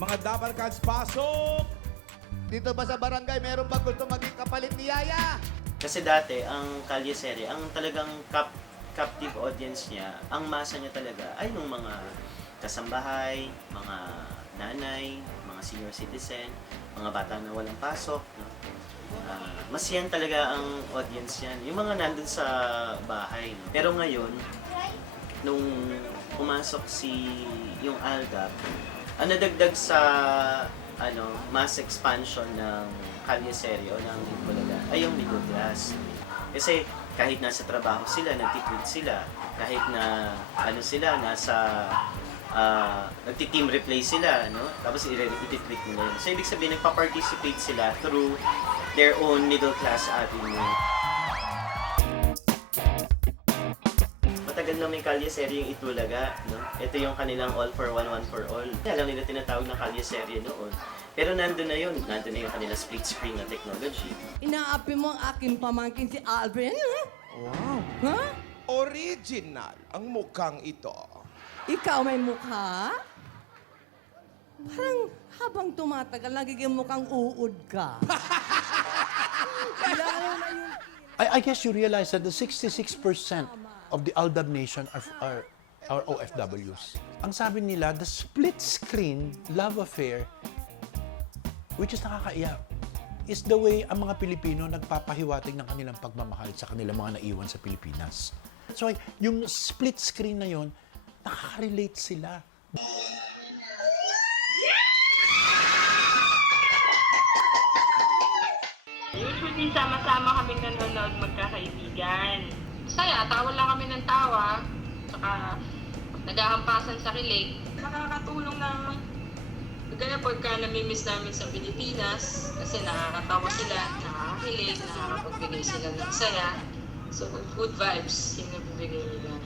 Mga Dabar Cats, pasok! Dito ba sa barangay, meron ba gusto maging kapalit ni Yaya? Kasi dati, ang Kalye Serie, ang talagang captive audience niya, ang masa niya talaga ay nung mga kasambahay, mga nanay, mga senior citizen, mga bata na walang pasok. No? Mas yan talaga ang audience yan. Yung mga nandun sa bahay. No? Pero ngayon, nung pumasok yung ALDAP, ang nadagdag sa mass expansion ng Kalye Serie o ng Itbulaga ay yung middle class. Kasi kahit nasa trabaho sila, nagtitweet sila, kahit na nagti-team replay sila, no? Tapos i-tweet nila yun. So ibig sabihin, nagpa-participate sila through their own middle class avenue. Matagal na may Kalye Serie yung Itbulaga, no? Ito yung kanilang all for one, one for all. Kaya lang nila tinatawag na Kalye Serie noon. Pero nandun na yung kanilang split screen na technology. Inaapi mo ang aking pamangkin si Alvin? Wow! Ha? Original ang mukhang ito. Ikaw may mukha? Parang habang tumatagal, nagiging mukhang uod ka. Lalo na yung... I guess you realize that the 66% of the Aldab nation are OFWs. Ang sabi nila, the split screen love affair, which is nakakaiyak, is the way ang mga Pilipino nagpapahiwatig ng kanilang pagmamahal sa kanilang mga naiwan sa Pilipinas. So, yung split screen na yon, nakaka-relate sila. Usually, sama-sama kami nanonood magkakaibigan. Saya, tawa lang kami ng tawa. Tsaka, naghahampasan sa kilig. Nakakatulong na kaya pagka namimiss namin sa Pilipinas, kasi nakakatawa sila, nakakakilig, nakakapagbigay sila ng saya. So, good vibes yung nabibigay nila.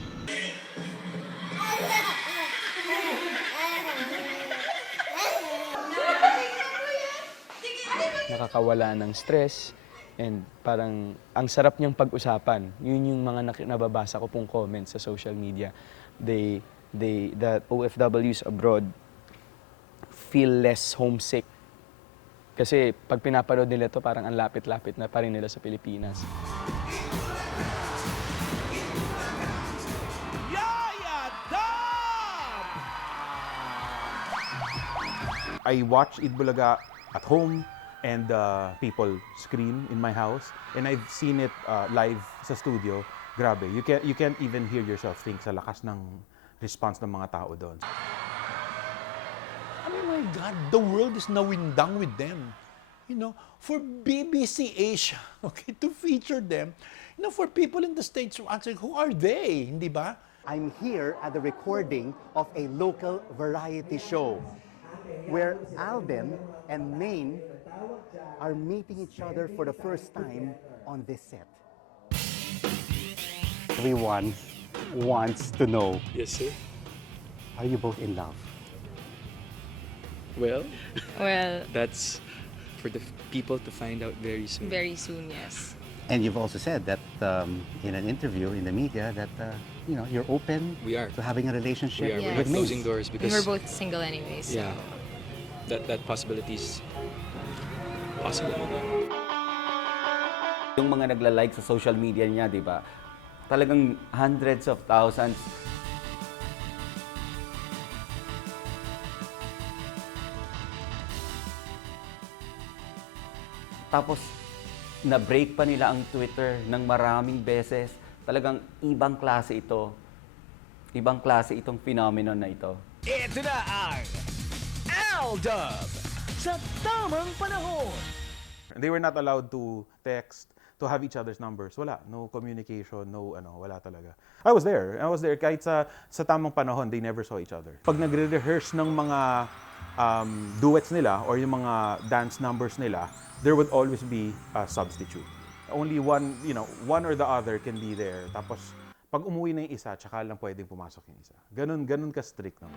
Nakakawala ng stress and parang ang sarap niyang pag-usapan. Yun yung mga nababasa ko pong comments sa social media. That OFWs abroad feel less homesick. Kasi pag pinapanood nila to parang ang lapit-lapit na pa rin nila sa Pilipinas. Yaya Dab! I watch Itbulaga at home and people scream in my house, and I've seen it live sa studio. Grabe, you can't even hear yourself think sa lakas ng response ng mga tao doon. I mean, my God, the world is nawindang with them. You know, for BBC Asia, okay, to feature them, you know, for people in the States to answer, who are they? Hindi ba? I'm here at the recording of a local variety show where Alden and Maine are meeting each other for the first time on this set. Everyone wants to know, Yes, sir. are you both in love? Well, Well, that's for the people to find out very soon. very soon, yes. And you've also said that in an interview in the media that you're open We are. to having a relationship We are. Yeah. We're with not Maine. closing doors because We're both single anyways. So. yeah, that possibility is possible. Yung mga nagla-like sa social media niya, di ba? Talagang hundreds of thousands. Tapos, na-break pa nila ang Twitter ng maraming beses. Talagang ibang klase ito. Ibang klase itong phenomenon na ito. Ito na ang Aldab sa tamang panahon. They were not allowed to text, to have each other's numbers. Wala, no communication, wala talaga. I was there kahit sa tamang panahon, they never saw each other. Pag nagre-rehearse ng mga duets nila or yung mga dance numbers nila, there would always be a substitute. Only one or the other can be there. Tapos pag umuwi na yung isa, tsaka lang pwedeng pumasok yung isa. Ganun ka-strict naman.